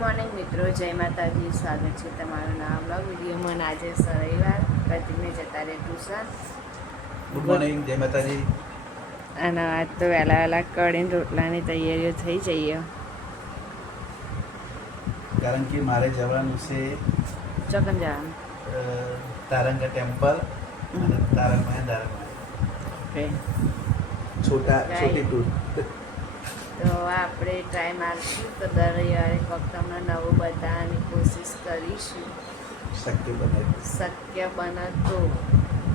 Morning મિત્રો, જય માતાજી. સ્વાગત છે તમારું નવા બ્લોગ વિડીયોમાં. આજે રવિવાર, પ્રતિકને જતા રહે ટ્યુશન. ગુડ મોર્નિંગ, જય માતાજી. અને આજ તો વહેલા કઢીને રોટલાની તૈયારીઓ થઈ જઈએ, કારણ કે મારે જવાનું છે ચોકન જવાનું તારંગા ટેમ્પલ અને તારકમાં ઓકે. છોટી ટૂર. તો આપણે ટ્રાય મારશું તો દર રવિવારે ફક્ત તમને નવું બતાવવાની કોશિશ કરીશું. શક્ય બને તો,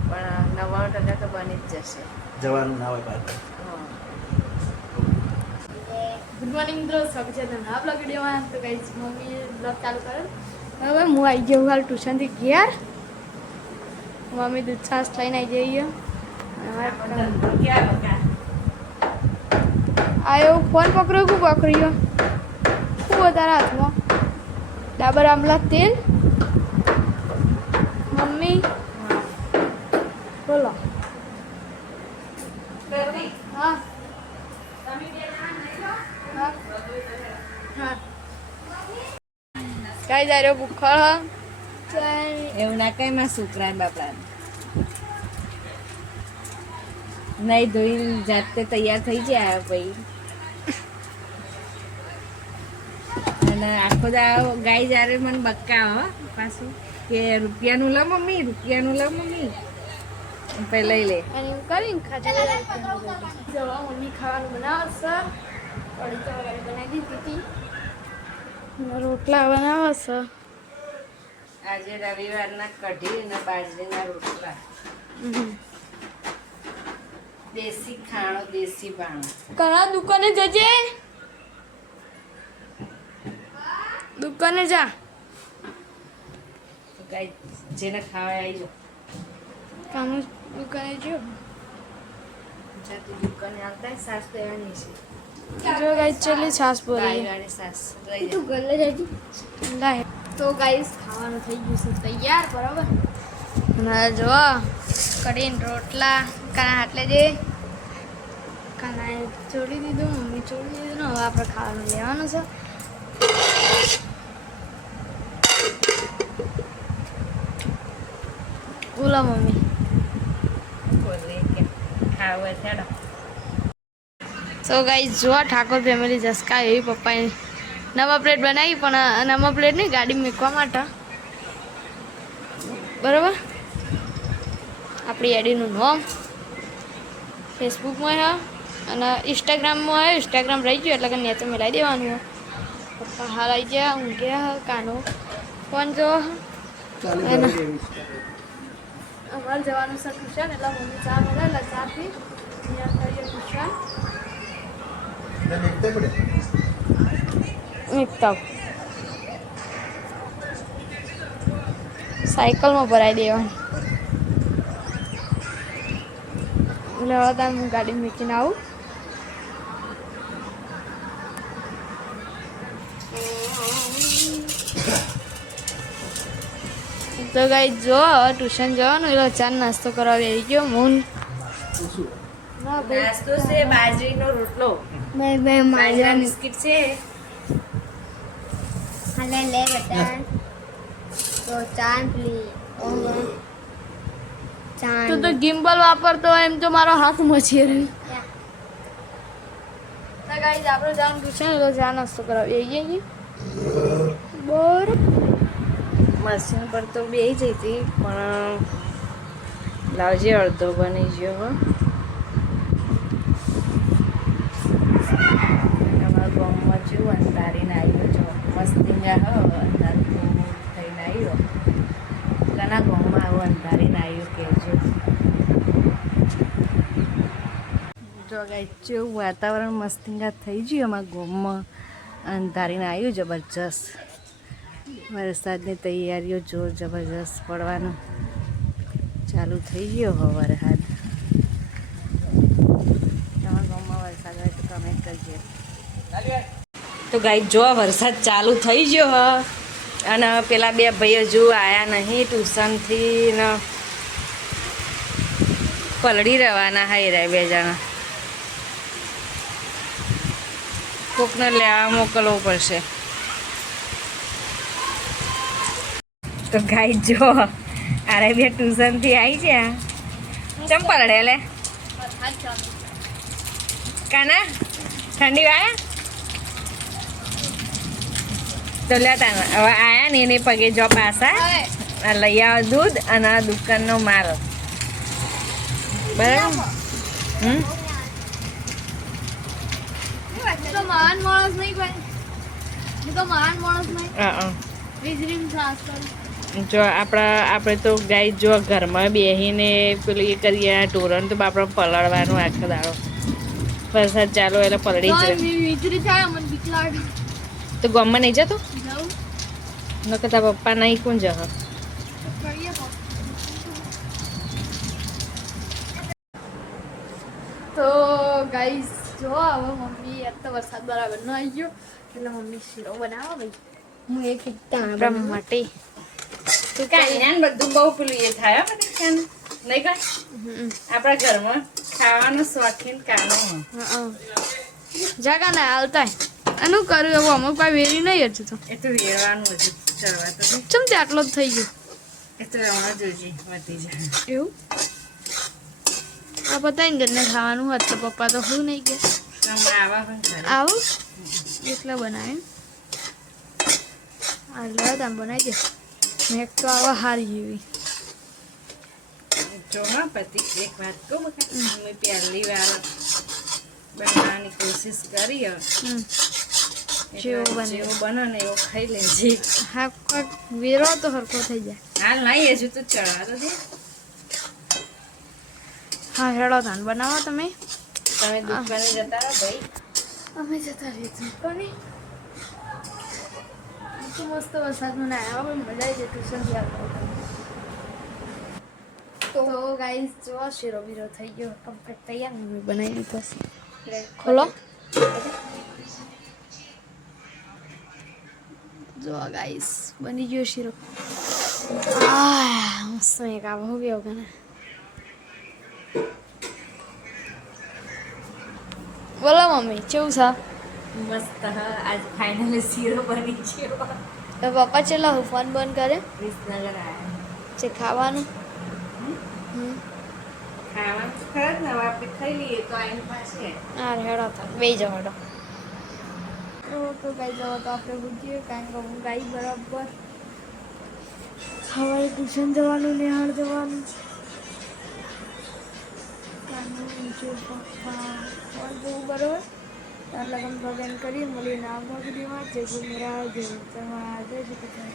પણ 99% તો બની જ જશે. જવાનું ના હોય બહાર. ગુડ મોર્નિંગ મિત્રો, સ્વાગત છે તમારા બ્લોગ વિડીયોમાં. તો ગાઈસ મમ્મી બ્લોગ ચાલુ કરે. હવે હું આવી ગયો હાલ ટ્યુશનથી ઘેર. મમ્મી દૂધ છાશ લઈને આવી જઈએ. આયો ફોન પકડ્યો, શું પકડ્યો? શું વધારે હાથમાં? ડાબર આમલા તેલ. મમ્મી બોલો. હા હા કઈ જાય રહ્યો ભૂખળ એવું ના કઈ માં છોકરા બાપડા નહીં ધોઈ જાતે તૈયાર થઈ ગયા ભાઈ. અને આખો દા ગાય જ્યારે મને બકાવો પાછું કે રૂપિયાનું લો મમ્મી, રૂપિયાનું લો મમ્મી, પહેલા લઈ લે. અને એવું કરીને ખાધા જવા મમ્મી ખાવાનું બનાવશે. કઢી ચાવલ બનાવી દીધી હતી, રોટલા બનાવશે. આજે રવિવારના કઢી અને બાજરીના રોટલા, દેશી ખાણો, દેશી ભાણો. ઘણા દુકાને જજે, દુકાને જા. ગાય જેને ખાવા આવી જાઓ. કામ દુકાને જો જાતે દુકાને આવતા સાસ લેવાની છે. જો ગાઈસ ચલી છાસ બોલી ગાયવાળી સાસ લઈ તું ગલ્લે જઈતી લાય. તો ગાઈસ ખાવાનું થઈ ગયું છે તૈયાર, બરાબર. અને જો કઢીને રોટલા કાના હાટલે જે કાનાએ છોડી દીધું, મમ્મી છોડી દીધું ને હવે આપણે ખાવાનું લેવાનું છે. બોલો મમ્મી. બોલે કે ખાવા છેડો. સો ગાઈસ જો ઠાકોર ફેમિલી જસકા એવી પપ્પાએ નવા પ્લેટ બનાવી, પણ નવા પ્લેટ નહીં, ગાડી મૂકવા માટે, બરાબર. આપણી એડીનું નામ ફેસબુકમાં છે અને ઇન્સ્ટાગ્રામમાં આવે. ઇન્સ્ટાગ્રામ રહી ગયું એટલે કે નેચે મિલાવી દેવાનું હોય. પપ્પા હાલ આવી ગયા, ઊંઘ્યા, કાનો ફોન જો. અમારે જવાનું છે ટ્યુશન, એટલે મમ્મી ચા મળે એટલે ચા પી અહીંયા કરીએ ટ્યુશન. એકતા સાયકલમાં ભરાઈ દેવાની. એટલે હવે તાર હું ગાડી મૂકીને આવું. તો ગાઈ જો ટ્યુશન જવાનું એટલે ચા નાસ્તો કરવા આવી ગયો. મૂન નાસ્તો છે બાજરીનો રોટલો, બાજરા બિસ્કિટ છે. હાલે લે બેટા તો ચાન પ્લી ચાન તું તો ગિમ્બલ વાપરતો હોય, એમ તો મારો હાથ મચી રહ્યો. તો ગાઈઝ આપણે જવાનું ટ્યુશન એટલે ચા નાસ્તો કરાવી આવી બરાબર. મશીન પર તો બેસી જઈ હતી, પણ લાવજે અડધો બની ગયો. હો અમારા ગામમાં જેવું અંધારીને આવ્યો છો, મસ્તીંગા હો અંધારું થઈને આવ્યો. ઘણા ગામમાં આવું અંધારીને આવ્યું કહેજો. જો ગાય જેવું વાતાવરણ મસ્તીંગા થઈ ગયું અમારા ગામમાં, અંધારીને આવ્યું જબરજસ્ત. વરસાદની તૈયારીઓ જોર જબરજસ્ત પડવાનું ચાલુ થઈ ગયો. હવે વરસાદ તમારા ગામમાં વરસાદ હોય તો કમેન્ટ કરજો. તો ગાઈ જો વરસાદ ચાલુ થઈ ગયો હ, અને પેલા બે ભાઈ હજુ આવ્યા નહીં ટ્યુશનથી ને પલળી રહેવાના હાઈ રહ્યા બે જણા. કોકને લેવા મોકલવું પડશે. તો ગાઈ જો અરે બે ટ્યુશનથી આવી છે ચંપલ લે કાના ઠંડી વાયા તો લેતા હવે આયા ને એને પગે જો પાસા આ લઈ આવો દૂધ અને આ દુકાનનો માલ બરાબર તો મહાન માણસ નહીં ભાઈ હું તો મહાન માણસ નહીં વીજળીનું ત્રાસ કરું જો આપણે તો ગાય જો ઘરમાં બેસીને પેલું એ કરીએ ટોરણ તો આપણે પલળવાનું આખો દાડો વરસાદ ચાલુ એટલે પલળી જ રહે. વીજળી થાય મને બીક લાગે તો ગામમાં નહીં જતો જાઉં નકર તારા પપ્પા નહીં કોણ જહ તો કરીએ પણ. તો ગાઈસ જો હવે મમ્મી આજ તો વરસાદ બરાબર ન આવી ગયો એટલે મમ્મી શીરો બનાવો ભાઈ હું એક આપણા માટે તું કાંઈ બધું બહુ પેલું એ થાય હો બધું ખાને. નહીં કાંઈ આપણા ઘરમાં ખાવાનો શોખીન કાનો જાગા ના હાલતા આનું કર્યું એવું અમુક પાસે વેરી નહીં હજુ તો એ તો વેરવાનું હજુ ચડવા તો ચમ તે આટલો જ થઈ ગયો એ તો હમણાં જોજે વધી જાય એવું આ બતાવીને ઘરને ખાવાનું હોત તો પપ્પા તો શું નહીં કે તમે આવા પણ ખરા. આવું એટલા બનાવે આ લે તમે બનાવી દે મેં તો આવા હારી જેવી જો હા પતિ એક વાત કહું બકા મેં પહેલી વાર બનાવવાની કોશિશ કરી હવે. જેવો બને. જેવો બને ને એવો ખાઈ લેજે હા કોઈક વેરો તો હરખો થઈ જાય હાલ નહીં હજુ તો ચડવા તો દે હા હેડો ધાન બનાવો તમે તમે દુકાને જતા રહો ભાઈ અમે જતા રહીશું કોની તો મસ્ત વરસાદનું ના આવ્યા પણ મજા આવી જાય ટ્યુશનથી આવતા તો ગાઈસ જો શીરો બીરો થઈ ગયો કમ્પ્લીટ તૈયાર મમ્મી બનાવી દીધો છે ખોલો જો ગાઈસ બની ગયો શીરો મસ્ત એક આવો હો ગયો કે બોલો મમ્મી કેવું છે મસ્ત હા આજ ફાઇનલી શીરો બની ગયો તો પપ્પા ચેલા ફોન બંધ કરે વિસનગર આવ્યા છે ખાવાનું ખાવાનું તો ખરા જ ને હવે આપણે ખાઈ લઈએ તો આઈને પાસે હા હેડો તો બે જાઓ હેડો તો ગાઈ જાઓ તો આપણે ભૂજીએ કારણ કે હું ગાઈ બરાબર સવારે ટ્યુશન જવાનું નિહાળ જવાનું જોવું બરાબર એટલે ભગવાન કરી મળીને આ મોગરીમાં જે ગુમેરા જે તમારા જય શ્રી કૃષ્ણ